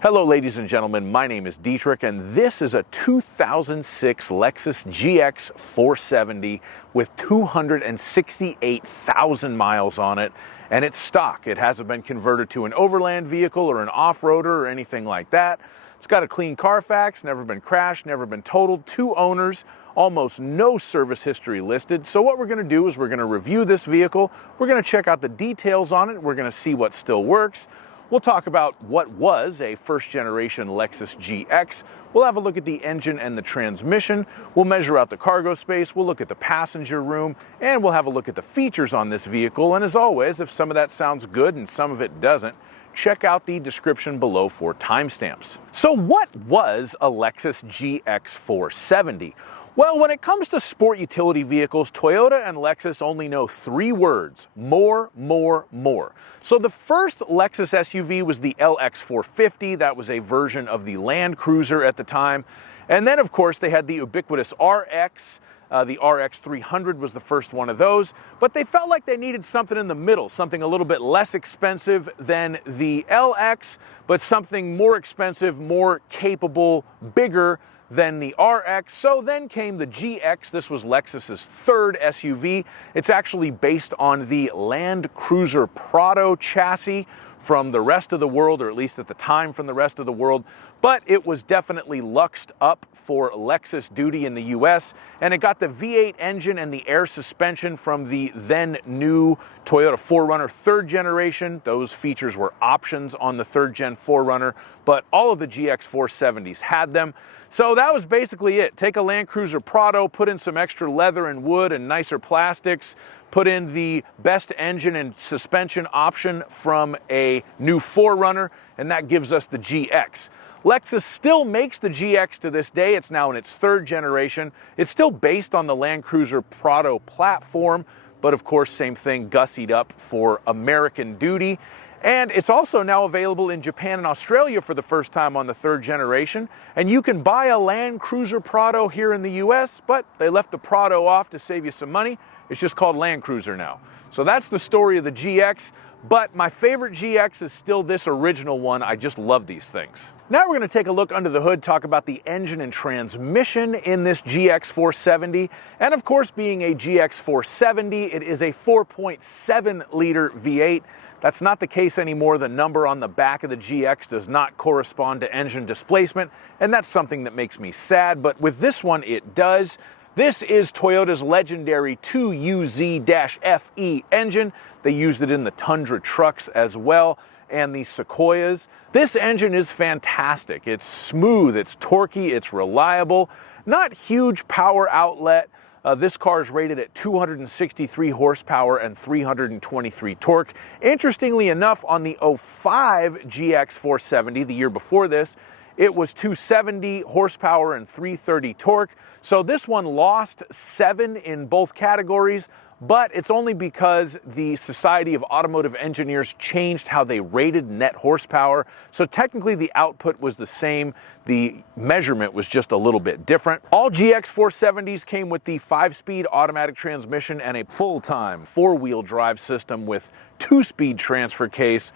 Hello ladies and gentlemen, my name is Dietrich and this is a 2006 Lexus GX470 with 268,000 miles on it, and it's stock. It hasn't been converted to an overland vehicle or an off-roader or anything like that. It's got a clean Carfax, never been crashed, never been totaled, 2 owners, almost no service history listed. So what we're going to do is we're going to review this vehicle, we're going to check out the details on it, we're going to see what still works. We'll talk about what was a first-generation Lexus GX. We'll have a look at the engine and the transmission. We'll measure out the cargo space. We'll look at the passenger room. And we'll have a look at the features on this vehicle. And as always, if some of that sounds good and some of it doesn't, check out the description below for timestamps. So what was a Lexus GX470? Well, when it comes to sport utility vehicles, Toyota and Lexus only know 3 words: more, more, more. So the first Lexus SUV was the LX450. That was a version of the Land Cruiser at the time. And then, of course, they had the ubiquitous RX. The RX 300 was the first one of those, but they felt like they needed something in the middle, something a little bit less expensive than the LX, but something more expensive, more capable, bigger than the RX. So then came the GX. This was Lexus's 3rd SUV. It's actually based on the Land Cruiser Prado chassis from the rest of the world, or at least at the time from the rest of the world, but it was definitely luxed up for Lexus duty in the US, and it got the V8 engine and the air suspension from the then new Toyota 4Runner 3rd generation. Those features were options on the 3rd gen 4Runner, but all of the GX470s had them. So that was basically it. Take a Land Cruiser Prado, put in some extra leather and wood and nicer plastics, put in the best engine and suspension option from a new 4Runner, and that gives us the GX. Lexus still makes the GX to this day. It's now in its 3rd generation. It's still based on the Land Cruiser Prado platform, but of course, same thing, gussied up for American duty. And it's also now available in Japan and Australia for the first time on the 3rd generation. And you can buy a Land Cruiser Prado here in the US, but they left the Prado off to save you some money. It's just called Land Cruiser now. So that's the story of the GX. But my favorite GX is still this original one. I just love these things. Now we're going to take a look under the hood, talk about the engine and transmission in this GX470. And of course, being a GX470, it is a 4.7 liter V8. That's not the case anymore. The number on the back of the GX does not correspond to engine displacement, and that's something that makes me sad, but with this one it does. This is Toyota's legendary 2UZ-FE engine. They used it in the Tundra trucks as well, and the Sequoias. This engine is fantastic. It's smooth, it's torquey, it's reliable. Not huge power outlet. This car is rated at 263 horsepower and 323 torque. Interestingly enough, on the 05 GX470, the year before this, it was 270 horsepower and 330 torque. So this one lost 7 in both categories, but it's only because the Society of Automotive Engineers changed how they rated net horsepower. So technically the output was the same, the measurement was just a little bit different. All GX470s came with the 5-speed automatic transmission and a full-time 4-wheel drive system with 2-speed transfer case.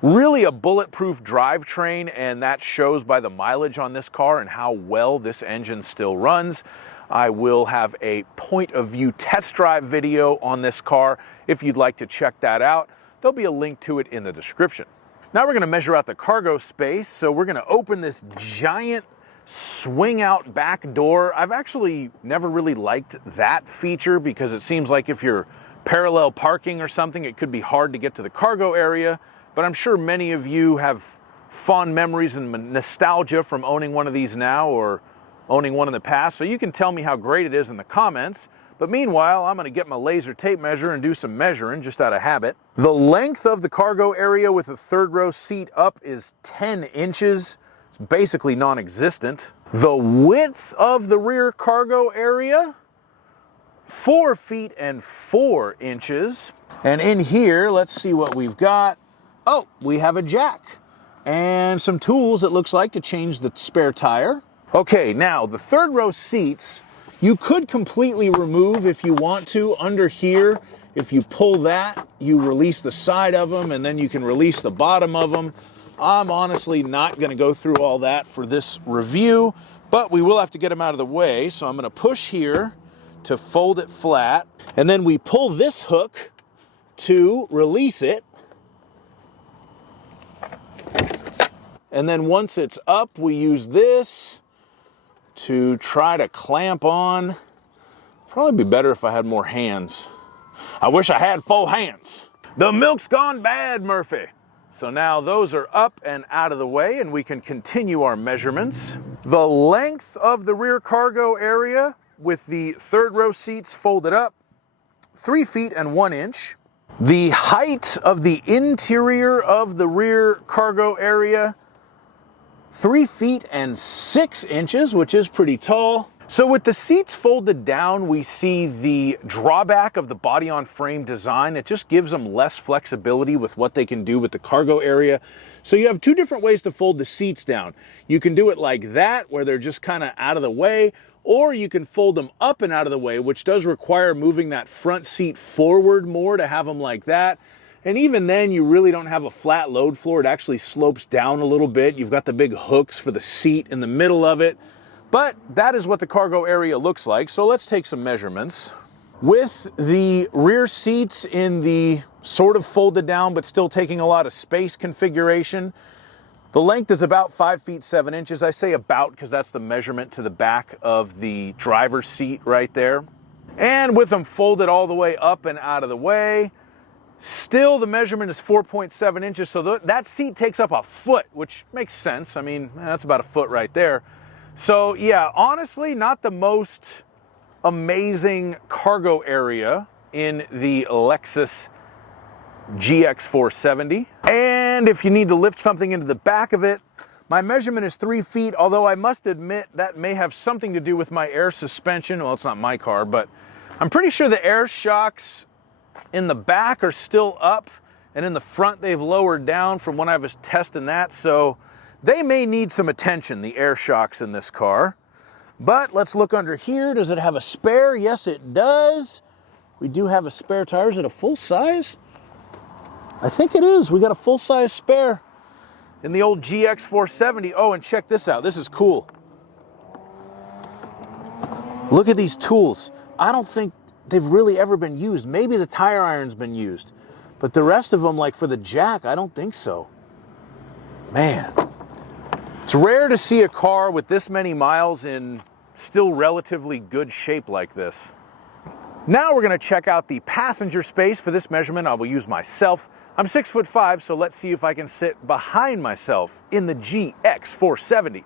Really a bulletproof drivetrain, and that shows by the mileage on this car and how well this engine still runs. I will have a point of view test drive video on this car if you'd like to check that out. There'll be a link to it in the description. Now we're going to measure out the cargo space. So we're going to open this giant swing out back door. I've actually never really liked that feature because it seems like if you're parallel parking or something, it could be hard to get to the cargo area. But I'm sure many of you have fond memories and nostalgia from owning one of these now or owning one in the past, so you can tell me how great it is in the comments. But meanwhile, I'm going to get my laser tape measure and do some measuring just out of habit. The length of the cargo area with the 3rd row seat up is 10 inches. It's basically non-existent. The width of the rear cargo area, 4 feet and 4 inches. And in here, let's see what we've got. Oh, we have a jack and some tools, it looks like, to change the spare tire. Okay, now the 3rd row seats, you could completely remove if you want to. Under here, if you pull that, you release the side of them, and then you can release the bottom of them. I'm honestly not going to go through all that for this review, but we will have to get them out of the way. So I'm going to push here to fold it flat, and then we pull this hook to release it. And then once it's up, we use this to try to clamp on. Probably be better if I had more hands. I wish I had full hands. The milk's gone bad, Murphy. So now those are up and out of the way, and we can continue our measurements. The length of the rear cargo area with the third row seats folded up, 3 feet and 1 inch. The height of the interior of the rear cargo area, 3 feet and 6 inches, which is pretty tall. So with the seats folded down, we see the drawback of the body-on-frame design. It just gives them less flexibility with what they can do with the cargo area. So you have two different ways to fold the seats down. You can do it like that, where they're just kind of out of the way, or you can fold them up and out of the way, which does require moving that front seat forward more to have them like that. And even then, you really don't have a flat load floor. It actually slopes down a little bit. You've got the big hooks for the seat in the middle of it. But that is what the cargo area looks like. So let's take some measurements. With the rear seats in the sort of folded down but still taking a lot of space configuration, the length is about 5 feet 7 inches. I say about because that's the measurement to the back of the driver's seat right there. And with them folded all the way up and out of the way, still the measurement is 4.7 inches. So that seat takes up a foot, which makes sense. I mean, that's about a foot right there. So yeah, honestly, not the most amazing cargo area in the Lexus GX470. And if you need to lift something into the back of it, my measurement is 3 feet, although I must admit that may have something to do with my air suspension. Well, it's not my car, but I'm pretty sure the air shocks in the back are still up, and in the front they've lowered down from when I was testing that. So they may need some attention, the air shocks in this car. But let's look under here. Does it have a spare? Yes, it does. We do have a spare tire. Is it a full size? I think it is. We got a full size spare in the old GX470. Oh, and check this out. This is cool. Look at these tools. I don't think they've really ever been used. Maybe the tire iron's been used, but the rest of them, like for the jack, I don't think so. Man. It's rare to see a car with this many miles in still relatively good shape like this. Now we're going to check out the passenger space. For this measurement, I will use myself. I'm 6'5", so let's see if I can sit behind myself in the GX470.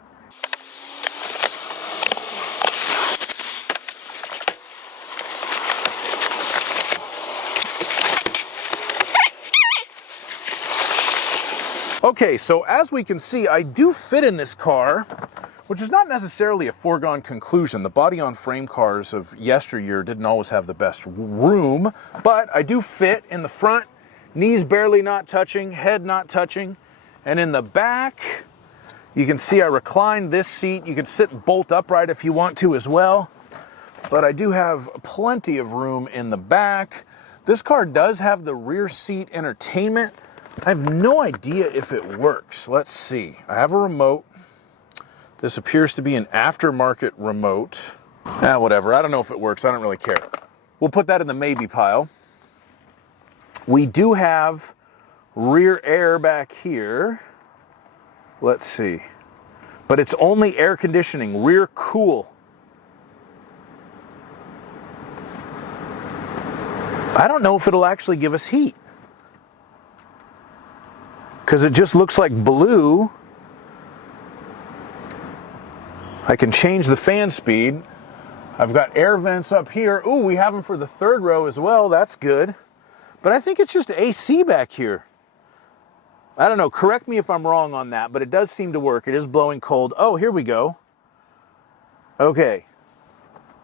Okay, so as we can see, I do fit in this car, which is not necessarily a foregone conclusion. The body-on-frame cars of yesteryear didn't always have the best room, but I do fit in the front, knees barely not touching, head not touching, and in the back, you can see I reclined this seat. You can sit bolt upright if you want to as well, but I do have plenty of room in the back. This car does have the rear seat entertainment. I have no idea if it works. Let's see. I have a remote. This appears to be an aftermarket remote. Whatever. I don't know if it works. I don't really care. We'll put that in the maybe pile. We do have rear air back here. Let's see. But it's only air conditioning, rear cool. I don't know if it'll actually give us heat, because it just looks like blue. I can change the fan speed. I've got air vents up here. Ooh, we have them for the third row as well. That's good. But I think it's just AC back here. I don't know. Correct me if I'm wrong on that, but it does seem to work. It is blowing cold. Oh, here we go. Okay.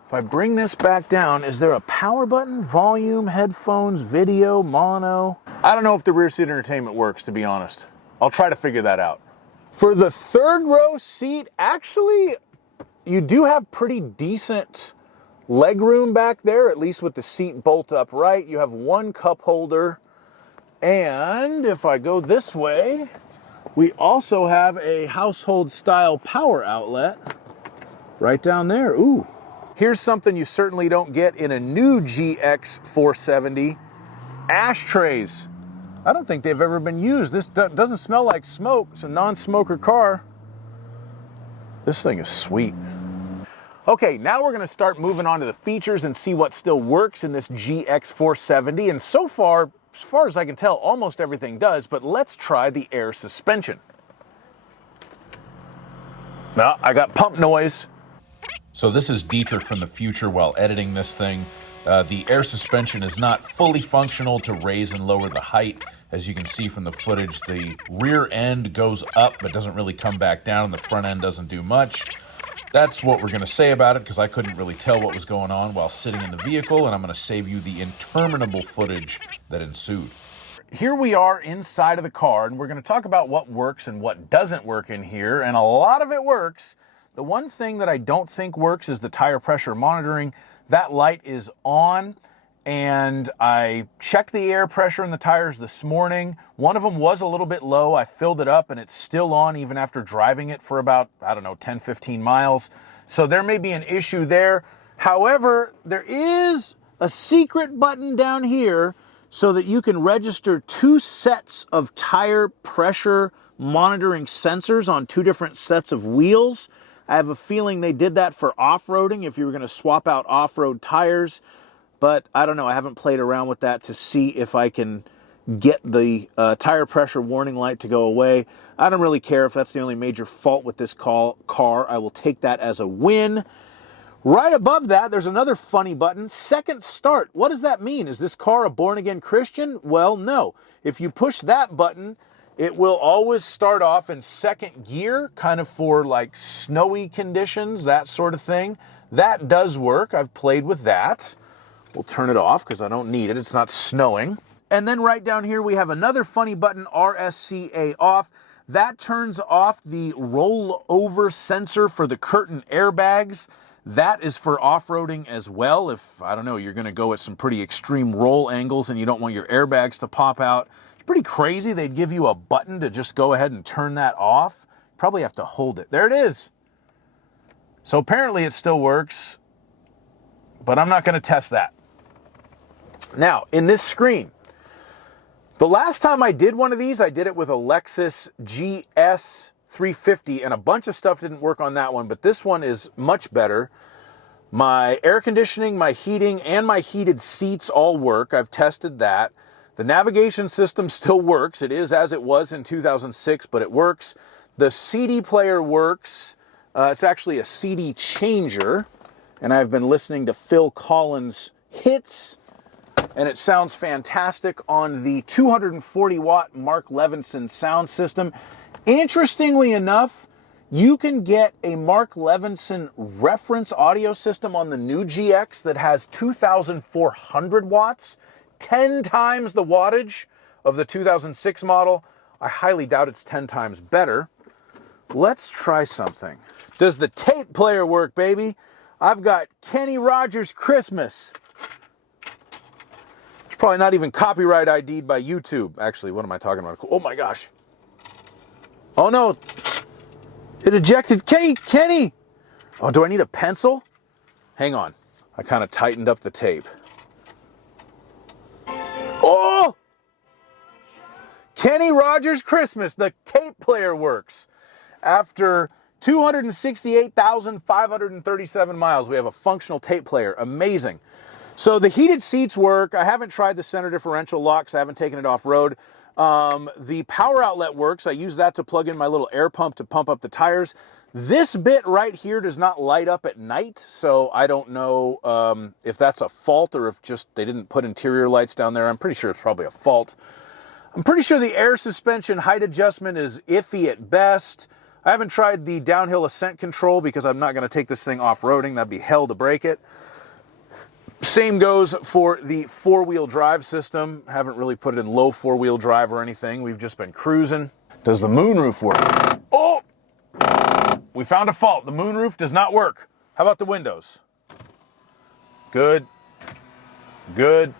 If I bring this back down, is there a power button? Volume, headphones, video, mono? I don't know if the rear seat entertainment works, to be honest. I'll try to figure that out. For the third row seat, actually, you do have pretty decent leg room back there, at least with the seat bolt upright. You have one cup holder. And if I go this way, We also have a household style power outlet right down there. Ooh. Here's something you certainly don't get in a new GX470. Ashtrays. I don't think they've ever been used. This doesn't smell like smoke. It's a non-smoker car. This thing is sweet. Okay, now we're going to start moving on to the features and see what still works in this GX470. And so far, as far as I can tell, almost everything does, but let's try the air suspension. Now, I got pump noise. So this is Dietrich from the future while editing this thing. The air suspension is not fully functional to raise and lower the height. As you can see from the footage, the rear end goes up but doesn't really come back down, and the front end doesn't do much. That's what we're going to say about it, because I couldn't really tell what was going on while sitting in the vehicle, and I'm going to save you the interminable footage that ensued. Here we are inside of the car, and we're going to talk about what works and what doesn't work in here, and a lot of it works. The one thing that I don't think works is the tire pressure monitoring. That light is on, and I checked the air pressure in the tires this morning. One of them was a little bit low. I filled it up, and it's still on even after driving it for about, I don't know, 10, 15 miles. So there may be an issue there. However, there is a secret button down here so that you can register 2 sets of tire pressure monitoring sensors on 2 different sets of wheels. I have a feeling they did that for off-roading if you were going to swap out off-road tires, but I don't know. I haven't played around with that to see if I can get the tire pressure warning light to go away. I don't really care if that's the only major fault with this car. I will take that as a win. Right above that, there's another funny button, second start. What does that mean? Is this car a born-again Christian? Well, no. If you push that button, it will always start off in second gear, kind of for like snowy conditions, that sort of thing. That does work. I've played with that. We'll turn it off because I don't need it. It's not snowing. And then right down here, we have another funny button, RSCA off. That turns off the rollover sensor for the curtain airbags. That is for off-roading as well. If, I don't know, you're going to go at some pretty extreme roll angles and you don't want your airbags to pop out. It's pretty crazy. They'd give you a button to just go ahead and turn that off. Probably have to hold it. There it is. So apparently it still works, but I'm not going to test that. Now, in this screen, the last time I did one of these, I did it with a Lexus GX470, and a bunch of stuff didn't work on that one, but this one is much better. My air conditioning, my heating, and my heated seats all work. I've tested that. The navigation system still works. It is as it was in 2006, but it works. The CD player works. It's actually a CD changer, and I've been listening to Phil Collins' hits, and it sounds fantastic on the 240-watt Mark Levinson sound system. Interestingly enough, you can get a Mark Levinson reference audio system on the new GX that has 2,400 watts, 10 times the wattage of the 2006 model. I highly doubt it's 10 times better. Let's try something. Does the tape player work, baby? I've got Kenny Rogers' Christmas. It's probably not even copyright ID'd by YouTube. Actually, what am I talking about? Oh my gosh. Oh no. It ejected Kenny. Oh, do I need a pencil? Hang on. I kind of tightened up the tape. Oh! Kenny Rogers' Christmas. The tape player works. After 268,537 miles, we have a functional tape player. Amazing. So the heated seats work. I haven't tried the center differential locks. I haven't taken it off-road. The power outlet works. I use that to plug in my little air pump to pump up the tires. This bit right here does not light up at night, so I don't know if that's a fault or if just they didn't put interior lights down there. I'm pretty sure it's probably a fault. I'm pretty sure the air suspension height adjustment is iffy at best. I haven't tried the downhill ascent control because I'm not going to take this thing off-roading. That'd be hell to break it. Same goes for the four-wheel drive system. Haven't really put it in low four-wheel drive or anything. We've just been cruising. Does the moonroof work? Oh! We found a fault. The moonroof does not work. How about the windows? Good. Good.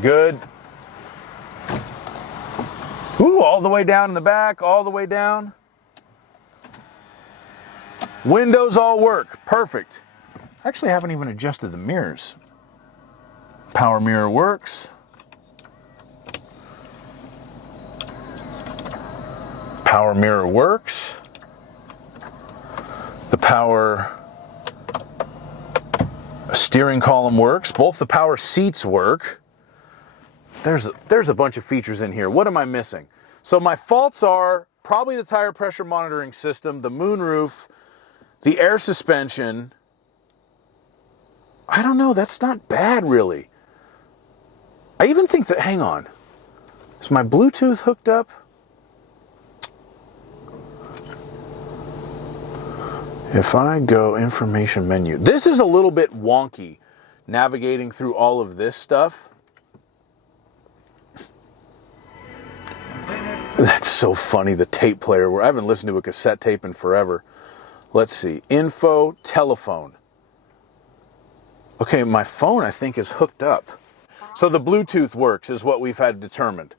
Good. Ooh! Ooh, all the way down in the back, all the way down. Windows all work, perfect. Actually, I haven't even adjusted the mirrors. Power mirror works. Power mirror works. The power steering column works. Both the power seats work. There's a bunch of features in here. What am I missing? So my faults are probably the tire pressure monitoring system, the moonroof, the air suspension. I don't know, that's not bad really. I even think that, hang on, is my Bluetooth hooked up? If I go information menu, this is a little bit wonky navigating through all of this stuff. That's so funny, the tape player. I haven't listened to a cassette tape in forever. Let's see, info, telephone. Okay, my phone I think is hooked up. So the Bluetooth works is what we've had determined.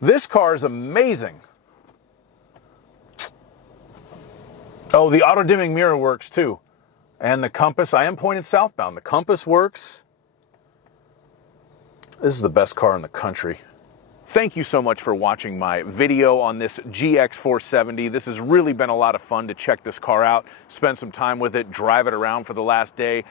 This car is amazing. Oh, the auto dimming mirror works too. And the compass, I am pointed southbound. The compass works. This is the best car in the country. Thank you so much for watching my video on this GX470. This has really been a lot of fun to check this car out, spend some time with it, drive it around for the last day.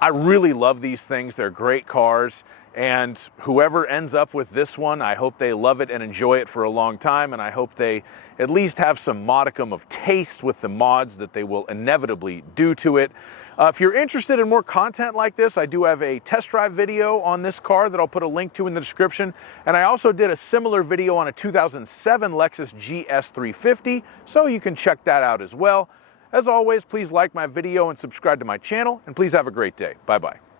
I really love these things. They're great cars. And whoever ends up with this one, I hope they love it and enjoy it for a long time. And I hope they at least have some modicum of taste with the mods that they will inevitably do to it. If you're interested in more content like this, I do have a test drive video on this car that I'll put a link to in the description. And I also did a similar video on a 2007 Lexus GS350, so you can check that out as well. As always, please like my video and subscribe to my channel, and please have a great day. Bye-bye.